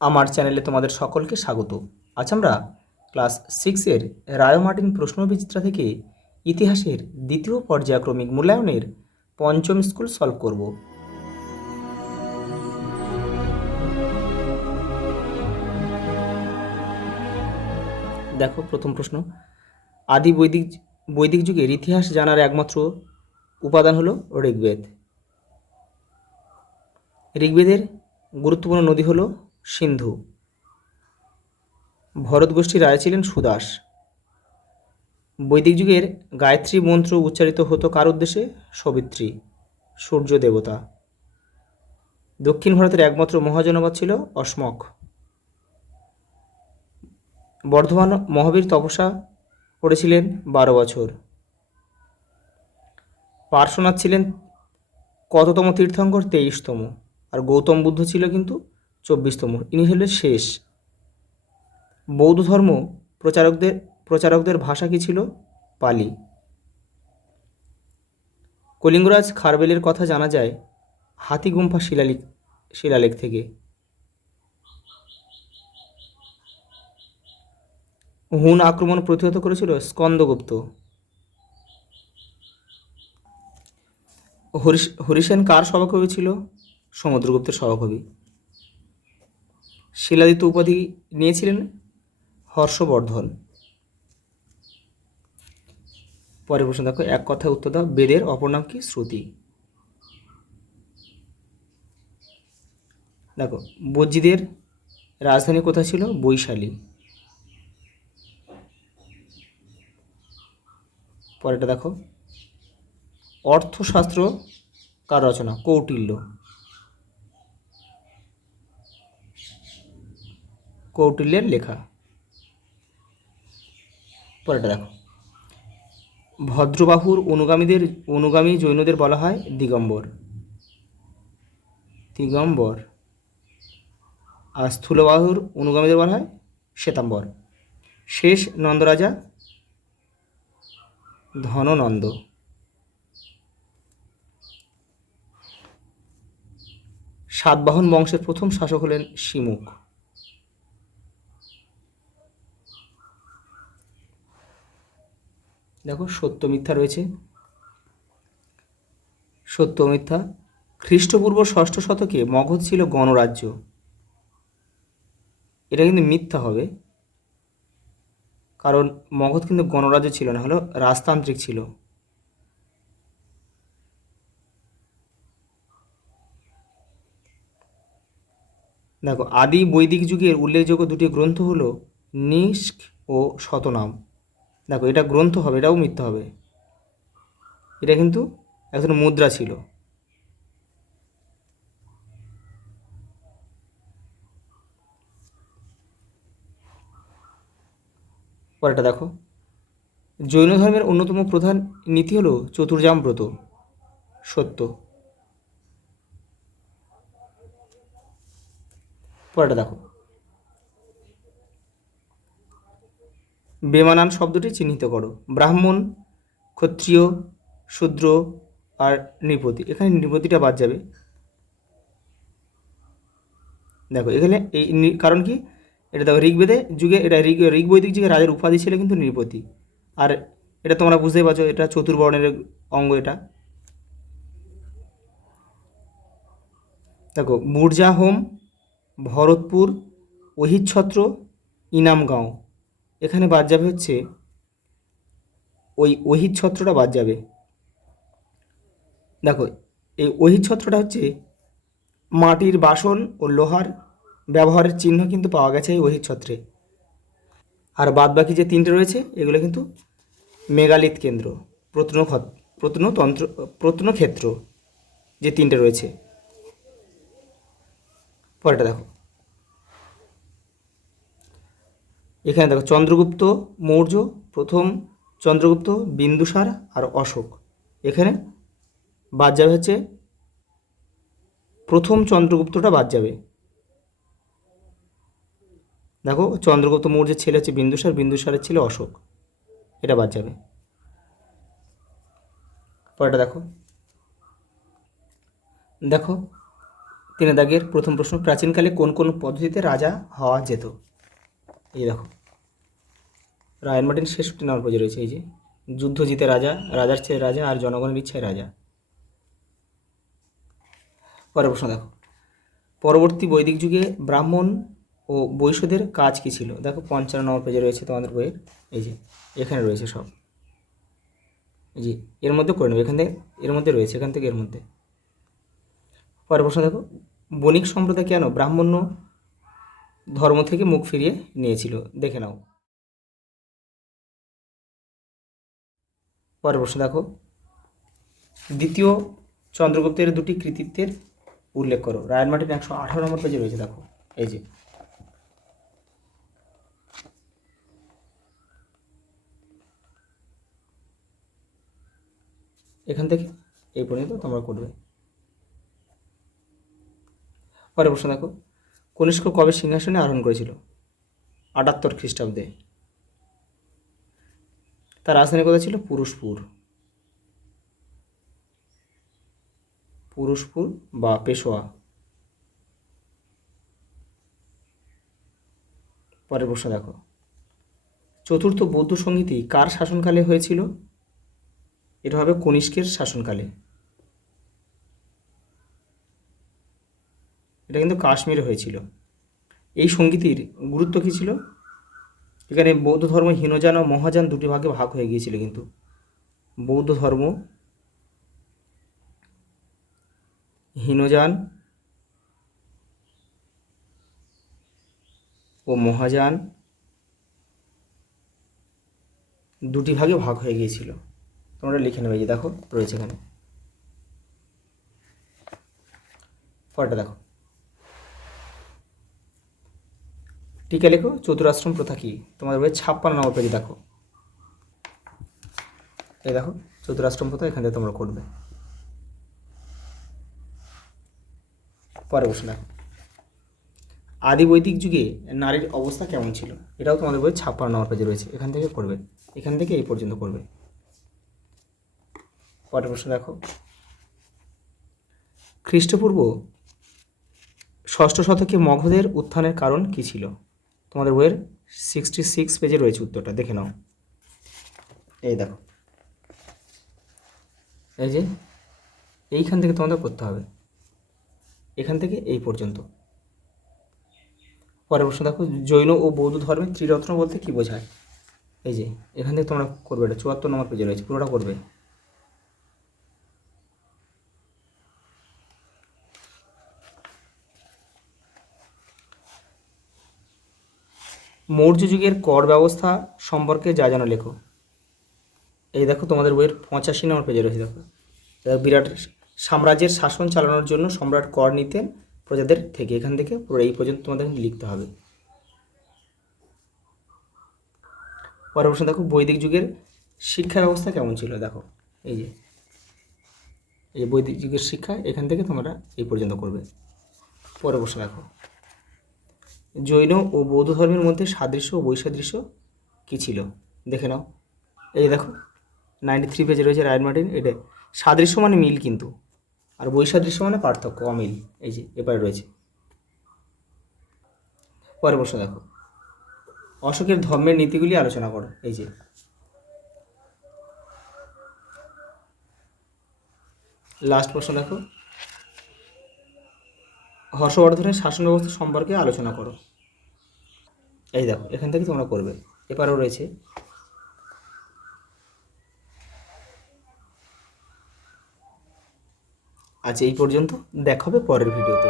আমার চ্যানেলে তোমাদের সকলকে স্বাগত। আজ আমরা ক্লাস 6-এর রায় মার্টিন প্রশ্নবিচিত্রা থেকে ইতিহাসের দ্বিতীয় পর্যায়ক্রমিক মূল্যায়নের পঞ্চম স্কুল সলভ করব। দেখো প্রথম প্রশ্ন, আদি বৈদিক যুগের ইতিহাস জানার একমাত্র উপাদান হলো ঋগ্বেদ। ঋগ্বেদের গুরুত্বপূর্ণ নদী হলো সিন্ধু। ভরত গোষ্ঠীর রাজা ছিলেন সুদাস। বৈদিক যুগের গায়ত্রী মন্ত্র উচ্চারিত হতো কার উদ্দেশ্যে? সবিত্রী, সূর্য দেবতা। দক্ষিণ ভারতের একমাত্র মহাজনপদ ছিল অসমক। বর্ধমান মহাবীর তপস্যা করেছিলেন 12 বছর। পার্শ্বনাথ ছিলেন কততম তীর্থঙ্কর? 23তম। আর গৌতম বুদ্ধ ছিল কিন্তু 24তম। ইনি হলেন শেষ। বৌদ্ধ ধর্ম প্রচারকদের ভাষা কি ছিল? পালি। কলিঙ্গরাজ খারবেলের কথা জানা যায় হাতিগুম্ফা শিলালেখ থেকে। হুন আক্রমণ প্রতিহত করেছিল স্কন্দগুপ্ত। হরিসেন কার সভাকবি ছিল? সমুদ্রগুপ্তের সভাকবি। শিলাদিত্য উপাধি নিয়েছিলেন হর্ষবর্ধন। পরের প্রশ্ন দেখো, এক কথায় উত্তর দাও। বেদের অপর নাম কি? শ্রুতি। দেখো, বজ্জীদের রাজধানী কোথায় ছিল? বৈশালী। পরেরটা দেখো, অর্থশাস্ত্র কার রচনা? কৌটিল্য। কৌটিল্যের লেখা। পরেরটা দেখো, ভদ্রবাহুর অনুগামী জৈনদের বলা হয় দিগম্বর। আর স্থূলবাহুর অনুগামীদের বলা হয় শ্বেতাম্বর। শেষ নন্দরাজা ধননন্দ। সাতবাহন বংশের প্রথম শাসক হলেন শিমুখ। দেখো, সত্য মিথ্যা রয়েছে। সত্য মিথ্যা। খ্রিস্টপূর্ব 6ষ্ঠ শতকে মগধ ছিল গণরাজ্য। এটা কিন্তু মিথ্যা হবে, কারণ মগধ কিন্তু গণরাজ্য ছিল না, হলো রাজতান্ত্রিক ছিল। দেখো, আদি বৈদিক যুগের উল্লেখযোগ্য দুটি গ্রন্থ হলো নিষ্ক ও শতনাম। দেখো, এটা গ্রন্থ হবে, এটাও মিথ্যা হবে। এটা কিন্তু একজন মুদ্রা ছিল। পরেরটা দেখো, জৈন ধর্মের অন্যতম প্রধান নীতি হলো চতুর্জাম ব্রত। সত্য। পরেরটা দেখো, বেমানান শব্দটি চিহ্নিত করো। ব্রাহ্মণ, ক্ষত্রিয়, শূদ্র আর নৃপতি। এখানে নৃপতিটা বাদ যাবে। দেখো, এখানে কারণ কি? এটা দেখো, ঋগ্বেদে যুগে, এটা ঋগ বৈদিক যুগে রাজার উপাধি ছিল কিন্তু নৃপতি। আর এটা তোমরা বুঝতেই পারছো, এটা চতুর্বর্ণের অঙ্গ। এটা দেখো, বুর্জাহোম, ভরতপুর, অহিচ্ছত্র, ইনামগাঁও। এখানে বাদ যাবে হচ্ছে ওই অহিচ্ছত্রটা বাদ যাবে। দেখো, এই অহিচ্ছত্রটা হচ্ছে মাটির বাসন ও লোহার ব্যবহারের চিহ্ন কিন্তু পাওয়া গেছে এই অহিচ্ছত্রে। আর বাদ বাকি যে 3টে রয়েছে এগুলো কিন্তু মেগালিথ কেন্দ্র, প্রত্নক্ষেত্র যে 3টে রয়েছে। পরেরটা দেখো, এখানে দেখো, চন্দ্রগুপ্ত মৌর্য, প্রথম চন্দ্রগুপ্ত, বিন্দুসার আর অশোক। এখানে বাদ যাবে হচ্ছে প্রথম চন্দ্রগুপ্তটা বাদ যাবে। দেখো, চন্দ্রগুপ্ত মৌর্যের ছেলে হচ্ছে বিন্দুসার, বিন্দুসারের ছেলে অশোক। এটা বাদ যাবে। পরেরটা দেখো, তিনে দাগের প্রথম প্রশ্ন, প্রাচীনকালে কোন কোন পদ্ধতিতে রাজা হওয়া যেত? এই দেখো রায়ন মার্টিন 66 নম্বর পেজে রয়েছে। এই যে যুদ্ধ জিতে রাজা, রাজার চেয়ে রাজা, আর জনগণের ইচ্ছায় রাজা। পরের প্রশ্ন দেখো, পরবর্তী বৈদিক যুগে ব্রাহ্মণ ও বৈশ্যদের কাজ কী ছিল? দেখো 55 নম্বর পেজে রয়েছে তোমাদের বইয়ের। এই যে এখানে রয়েছে সব। এই যে এর মধ্যে করে নেবে, এখান থেকে এর মধ্যে রয়েছে, এখান থেকে এর মধ্যে। পরের প্রশ্ন দেখো, বণিক সম্প্রদায় কেন ব্রাহ্মণ্য ধর্ম থেকে মুখ ফিরিয়ে নিয়েছিল? দেখে নাও। পরের প্রশ্ন দেখো, দ্বিতীয় চন্দ্রগুপ্তের দুটি কৃতিত্বের উল্লেখ করো। রায়ন মার্টিন 118 নম্বর পেজে রয়েছে। দেখো এই যে এখান থেকে এই পর্যন্ত তোমরা করবে। পরের প্রশ্ন দেখো, কনিষ্ক কবে সিংহাসনে আরোহণ করেছিল? 78 খ্রিস্টাব্দে। তার রাজধানী কোথায় ছিল? পুরুষপুর। পুরুষপুর বা পেশোয়া। পরের প্রশ্ন দেখো, চতুর্থ বৌদ্ধ সংহিতি কার শাসনকালে হয়েছিল? এটা হবে কনিষ্কের শাসনকালে। এটা কিন্তু কাশ্মীরে হয়েছিল। এই সংগীতির গুরুত্ব কী ছিল? এখানে বৌদ্ধ ধর্ম হীনযান ও মহাযান দুটি ভাগে ভাগ হয়ে গিয়েছিল। কিন্তু বৌদ্ধ ধর্ম হীনযান ও মহাযান দুটি ভাগে ভাগ হয়ে গিয়েছিল। তোমরা লিখে নেবে, যে দেখো রয়েছে এখানে। পরেরটা দেখো, টিকা লেখো, চতুরাশ্রম প্রথা কি? তোমাদের বই 56 নম্বর পেজে দেখো। এই দেখো চতুরাশ্রম প্রথা, এখান থেকে তোমরা করবে। পরে বসে দেখো, আদি বৈদিক যুগে নারীর অবস্থা কেমন ছিল? এটাও তোমাদের বই 56 নম্বর পেজে রয়েছে। এখান থেকে করবে, এখান থেকে এই পর্যন্ত করবে। পরের প্রশ্ন দেখো, খ্রিস্টপূর্ব 6ষ্ঠ শতকে মগধের উত্থানের কারণ কী ছিল? তোমাদের বইয়ের 66 পেজে রয়েছে উত্তরটা, দেখে নাও। এই দেখো, এই যে এইখান থেকে তোমাদের করতে হবে, এখান থেকে এই পর্যন্ত। পরের প্রশ্ন দেখো, জৈন ও বৌদ্ধ ধর্মের ত্রিরত্ন বলতে কী বোঝায়? এই যে এখান থেকে তোমরা করবে, এটা 74 নম্বর পেজে রয়েছে, পুরোটা করবে। মৌর্য যুগের কর ব্যবস্থা সম্পর্কে যা জানো লেখো। এই দেখো তোমাদের বইয়ের 85 নম্বর পেজে রয়েছে। দেখো বিরাট সাম্রাজ্যের শাসন চালানোর জন্য সম্রাট কর নিতেন প্রজাদের থেকে। এখান থেকে পুরো এই পর্যন্ত তোমাদের লিখতে হবে। পরের প্রশ্ন দেখো, বৈদিক যুগের শিক্ষা ব্যবস্থা কেমন ছিল? দেখো এই যে এই বৈদিক যুগের শিক্ষা, এখান থেকে তোমরা এই পর্যন্ত করবে। পরের প্রশ্ন দেখো, জৈন ও বৌদ্ধ ধর্মের মধ্যে সাদৃশ্য ও বৈসাদৃশ্য কী ছিল? দেখে নাও। এই দেখো 93 পেজে রয়েছে রায়ন মার্টিন। এটা সাদৃশ্য মানে মিল কিন্তু, আর বৈসাদৃশ্য মানে পার্থক্য, অমিল। এই যে এবারে রয়েছে। পরের প্রশ্ন দেখো, অশোকের ধর্মের নীতিগুলি আলোচনা করো। এই যে লাস্ট প্রশ্ন দেখো, হর্ষবর্ধনের শাসন ব্যবস্থা সম্পর্কে আলোচনা করো। এই দেখো এখান থেকে তোমরা করবে। এবারেও রয়েছে। আজ এই পর্যন্ত, দেখা হবে পরের ভিডিওতে।